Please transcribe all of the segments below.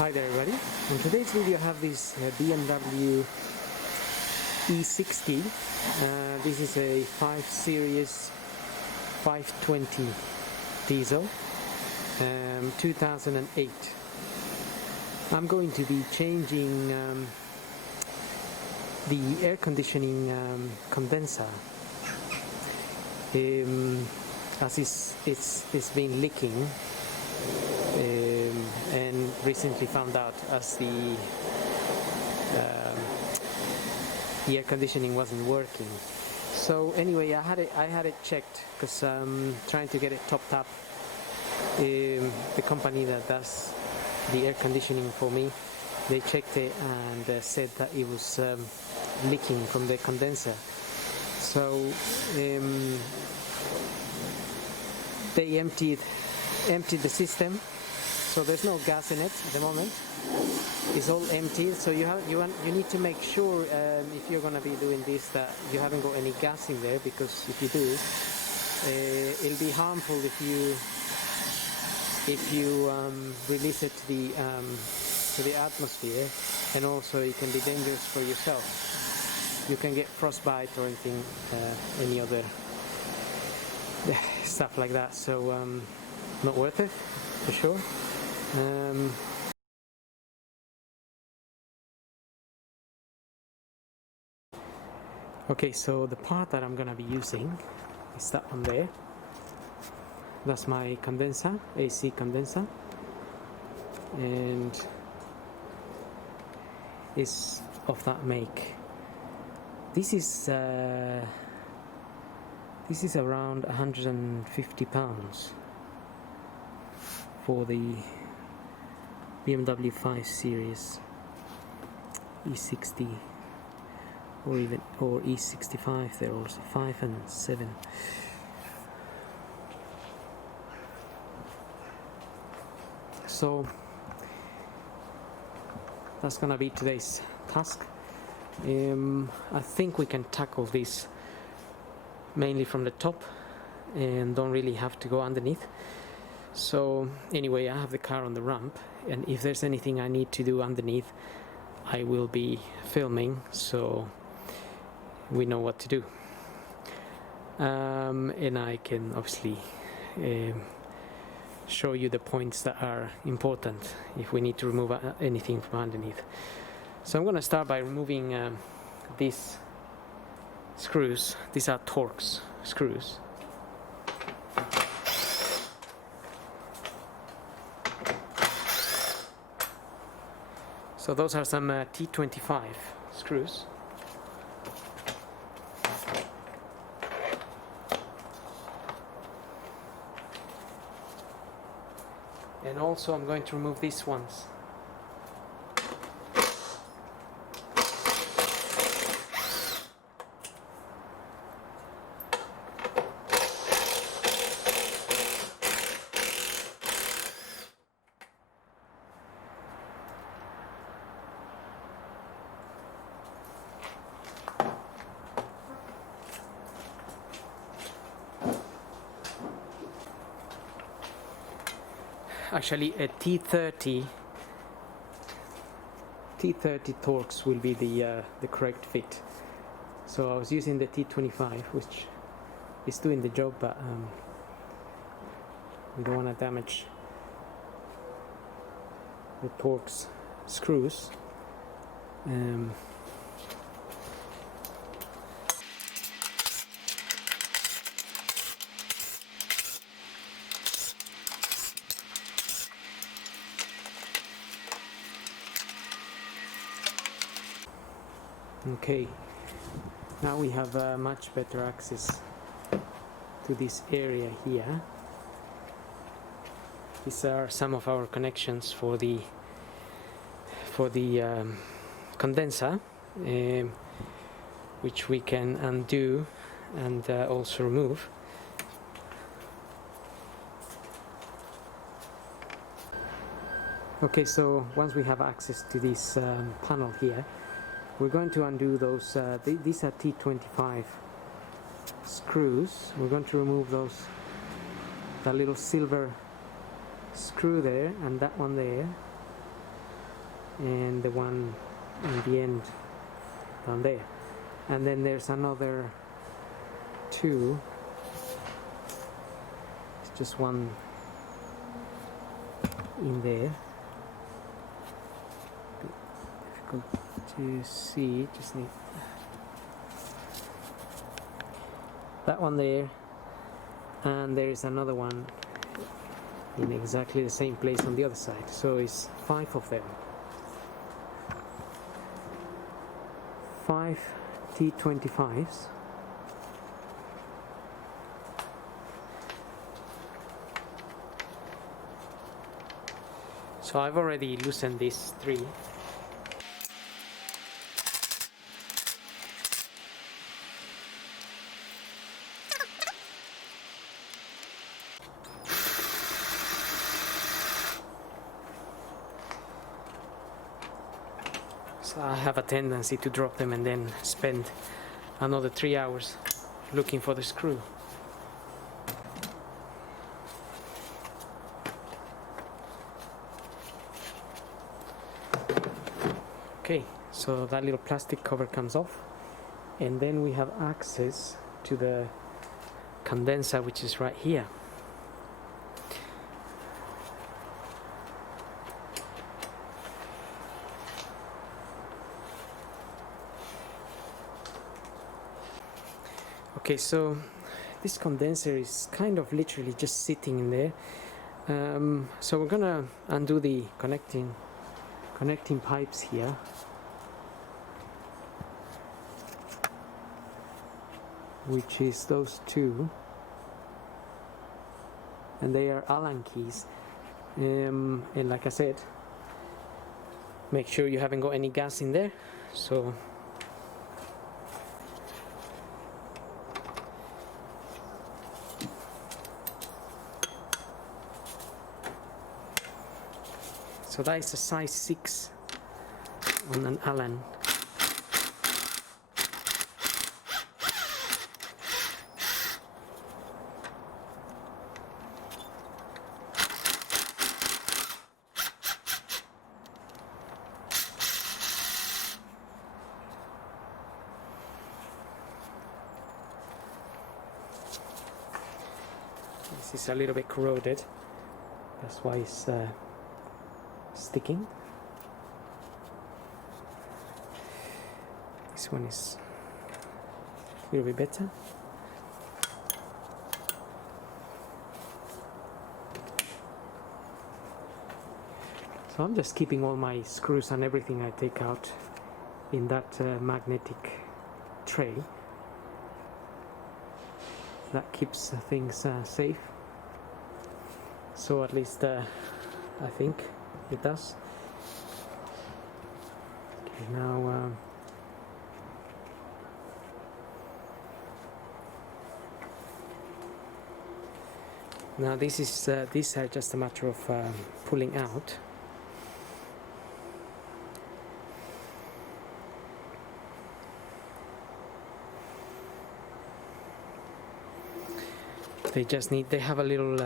Hi there everybody. In today's video I have this BMW E60. This is a 5 Series 520 diesel, 2008. I'm going to be changing the air conditioning condenser as it's been leaking. And recently found out as the air conditioning wasn't working. So anyway, I had it checked because I'm trying to get it topped up. The company that does the air conditioning for me, they checked it and said that it was leaking from the condenser. So they emptied the system, so there's no gas in it at the moment. It's all empty, so you need to make sure if you're going to be doing this that you haven't got any gas in there, because if you do, it'll be harmful if you release it to the atmosphere, and also it can be dangerous for yourself. You can get frostbite or anything, any other stuff like that. So not worth it, for sure. Okay, so the part that I'm gonna be using is that one there. That's my condenser, AC condenser, and it's of that make. This is around £150 for the BMW 5 Series E60 or E65. They're also 5 and 7. So that's gonna be today's task. I think we can tackle this mainly from the top and don't really have to go underneath. So anyway, I have the car on the ramp, and if there's anything I need to do underneath, I will be filming, so we know what to do. And I can obviously show you the points that are important if we need to remove anything from underneath. So I'm going to start by removing these screws. These are Torx screws. So those are some T25 screws. And also I'm going to remove these ones. Actually, a T30 Torx will be the correct fit. So I was using the T25, which is doing the job, but we don't want to damage the Torx screws. Okay, now we have much better access to this area here. These are some of our connections for the condenser, which we can undo and also remove. Okay, so once we have access to this panel here, we're going to undo those. These are T25 screws. We're going to remove that little silver screw there and that one there, and the one in the end down there, and then there's another two. It's just one in there. Difficult to see, just need that one there, and there is another one in exactly the same place on the other side, so it's 5 of them. 5 T25s. So I've already loosened these 3. So I have a tendency to drop them and then spend another 3 hours looking for the screw. Okay, so that little plastic cover comes off, and then we have access to the condenser, which is right here. Okay, so this condenser is kind of literally just sitting in there. So we're gonna undo the connecting pipes here. Which is those 2, and they are Allen keys. And like I said, make sure you haven't got any gas in there. So that is a size 6 on an Allen. This is a little bit corroded, that's why it's sticking. This one is a little bit better. So I'm just keeping all my screws and everything I take out in that magnetic tray. That keeps things safe. So at least I think it does. Okay, now these are just a matter of pulling out. They have a little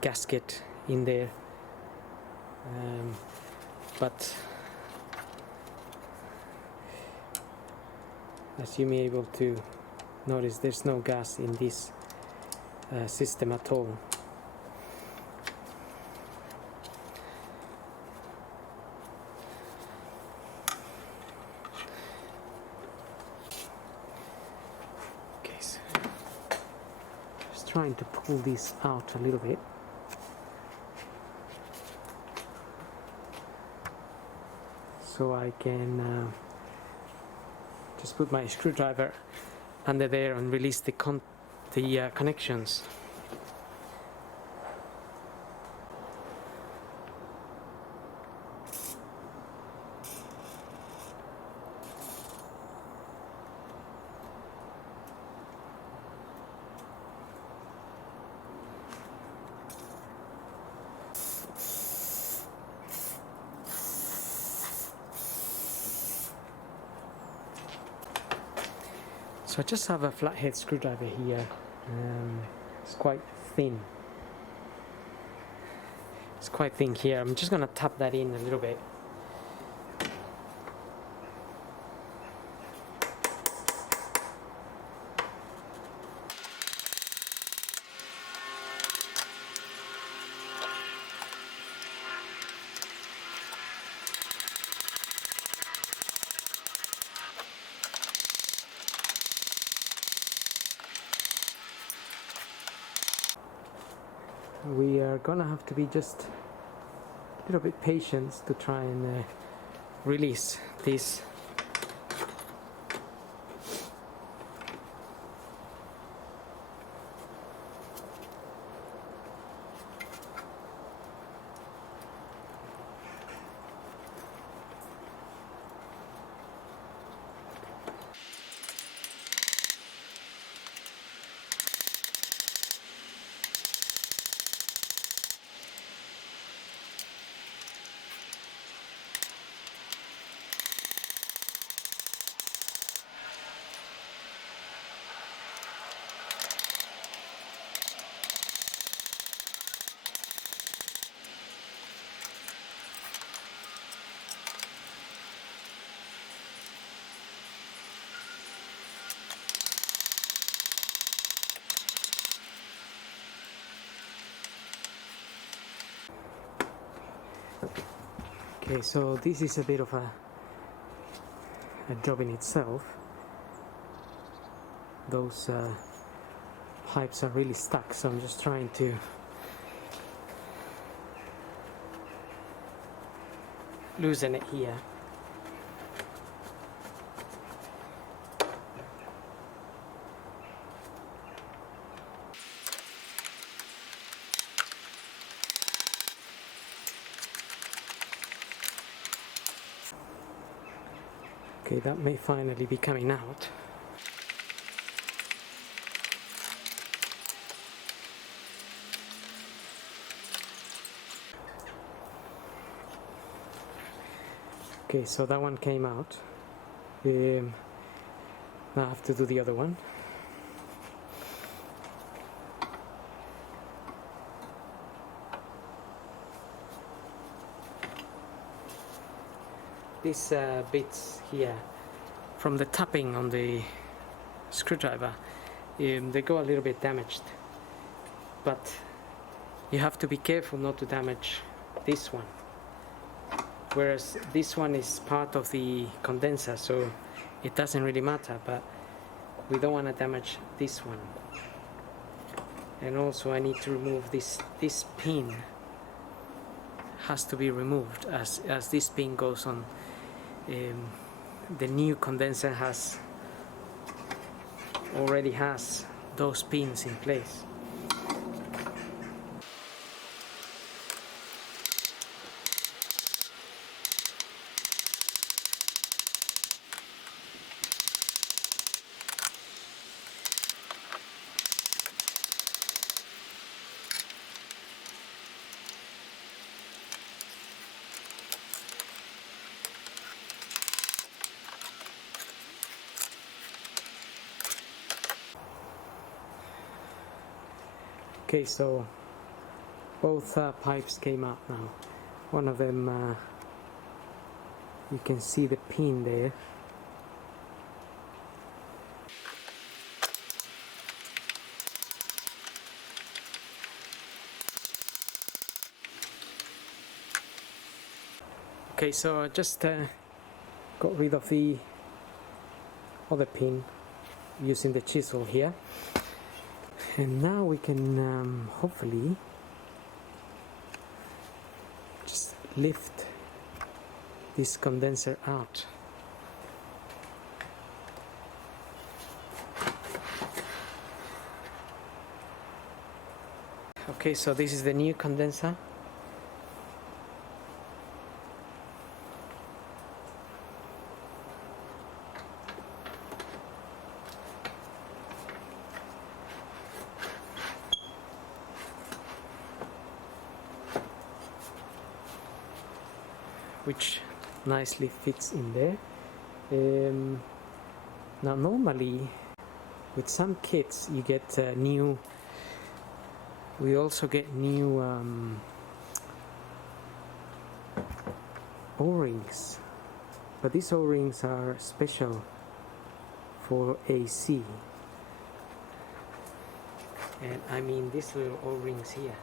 gasket in there, but as you may be able to notice, there's no gas in this system at all. Okay, so just trying to pull this out a little bit. So I can just put my screwdriver under there and release the connections. So I just have a flathead screwdriver here. It's quite thin. It's quite thin here. I'm just gonna tap that in a little bit we are gonna have to be just a little bit patient to try and release this. Okay, so this is a bit of a job in itself. Those pipes are really stuck, so I'm just trying to loosen it here. Okay, that may finally be coming out. Okay, so that one came out. Now I have to do the other one. These bits here from the tapping on the screwdriver, they go a little bit damaged, but you have to be careful not to damage this one, whereas this one is part of the condenser, so it doesn't really matter, but we don't want to damage this one. And also I need to remove this pin. Has to be removed as this pin goes on. The new condenser already has those pins in place. Okay, so both pipes came out now. One of them, you can see the pin there. Okay, so I just got rid of the other pin using the chisel here. And now we can hopefully just lift this condenser out. Okay, so this is the new condenser. Which nicely fits in there. Now normally with some kits you get we also get new O-rings, but these O-rings are special for AC, and I mean these little O-rings here.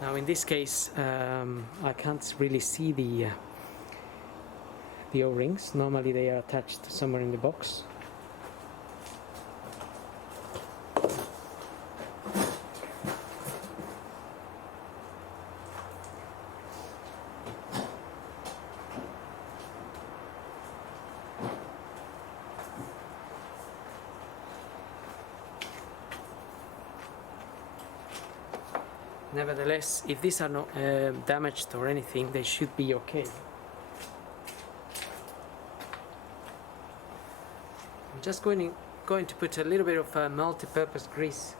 Now in this case I can't really see the O-rings. Normally they are attached somewhere in the box. Nevertheless, if these are not damaged or anything, they should be okay. I'm just going to put a little bit of multi-purpose grease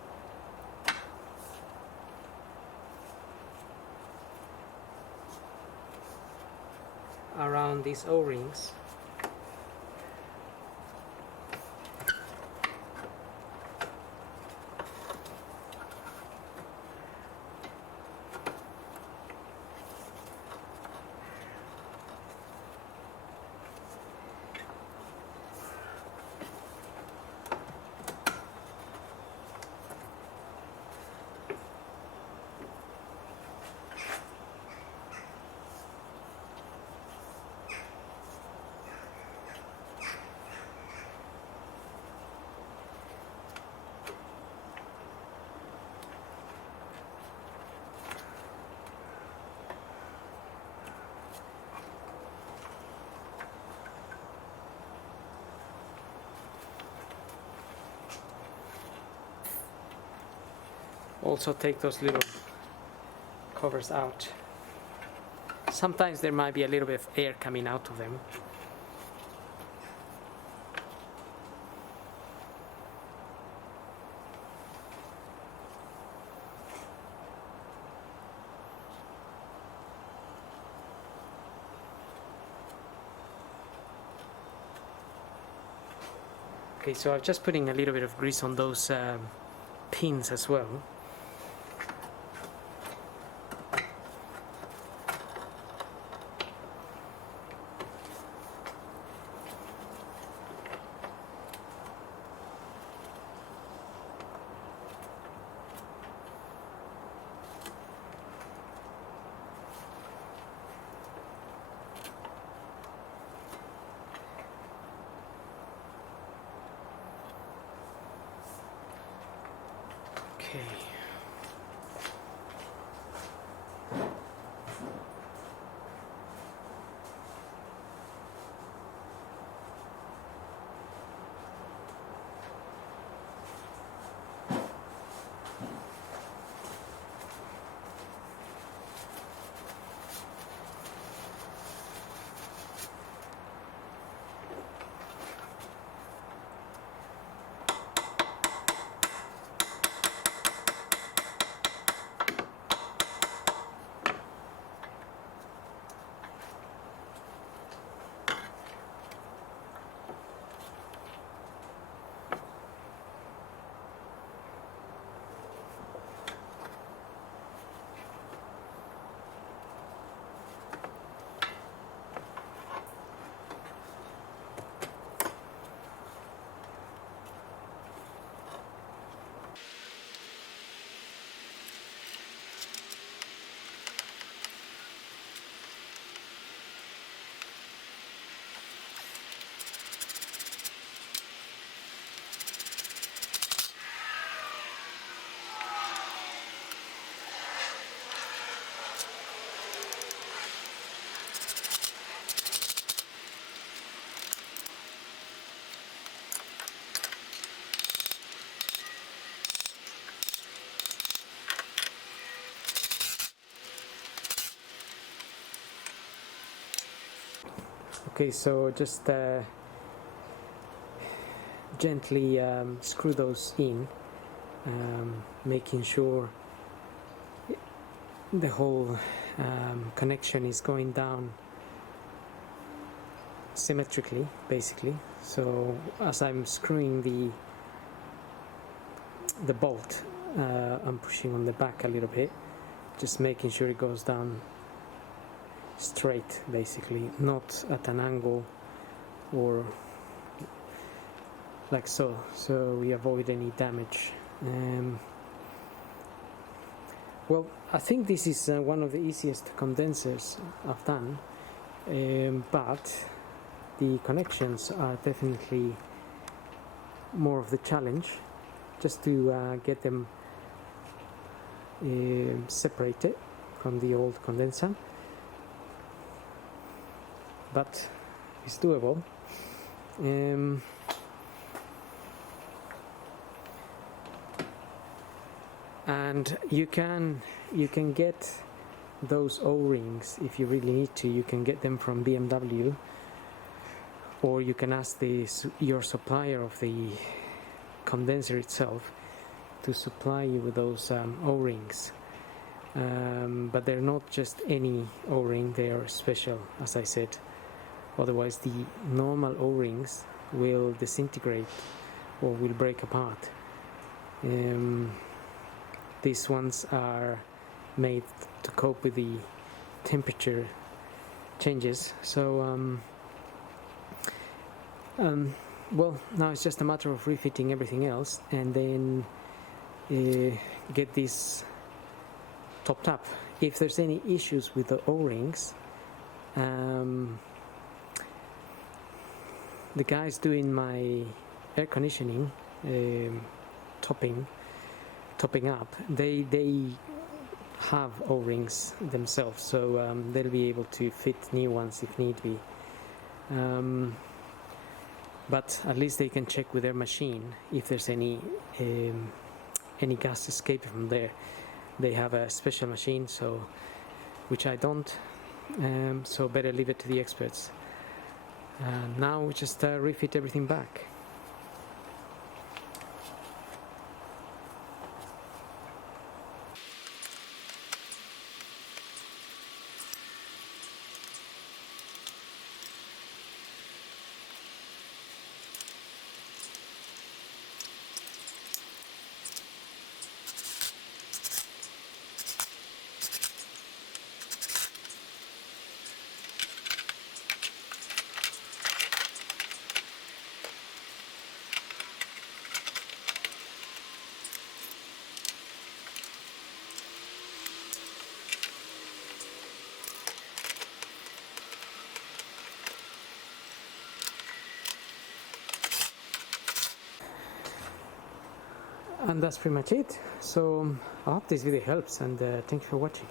around these O-rings. Also take those little covers out. Sometimes there might be a little bit of air coming out of them. Okay, so I'm just putting a little bit of grease on those pins as well. Okay. Okay, so just gently screw those in, making sure the whole connection is going down symmetrically, basically. So as I'm screwing the bolt, I'm pushing on the back a little bit, just making sure it goes down straight, basically, not at an angle or like so we avoid any damage. Well, I think this is one of the easiest condensers I've done, but the connections are definitely more of the challenge, just to get them separated from the old condenser, but it's doable. And you can get those O-rings if you really need to. You can get them from BMW, or you can ask your supplier of the condenser itself to supply you with those O-rings. But they're not just any O-ring, they are special, as I said. Otherwise the normal O-rings will disintegrate or will break apart. These ones are made to cope with the temperature changes. So well, now it's just a matter of refitting everything else and then get this topped up. If there's any issues with the O-rings, the guys doing my air conditioning topping up, they have O-rings themselves, so they'll be able to fit new ones if need be. But at least they can check with their machine if there's any gas escaping from there. They have a special machine, so which I don't, so better leave it to the experts. Now we just refit everything back. And that's pretty much it. So I hope this video helps, and thank you for watching.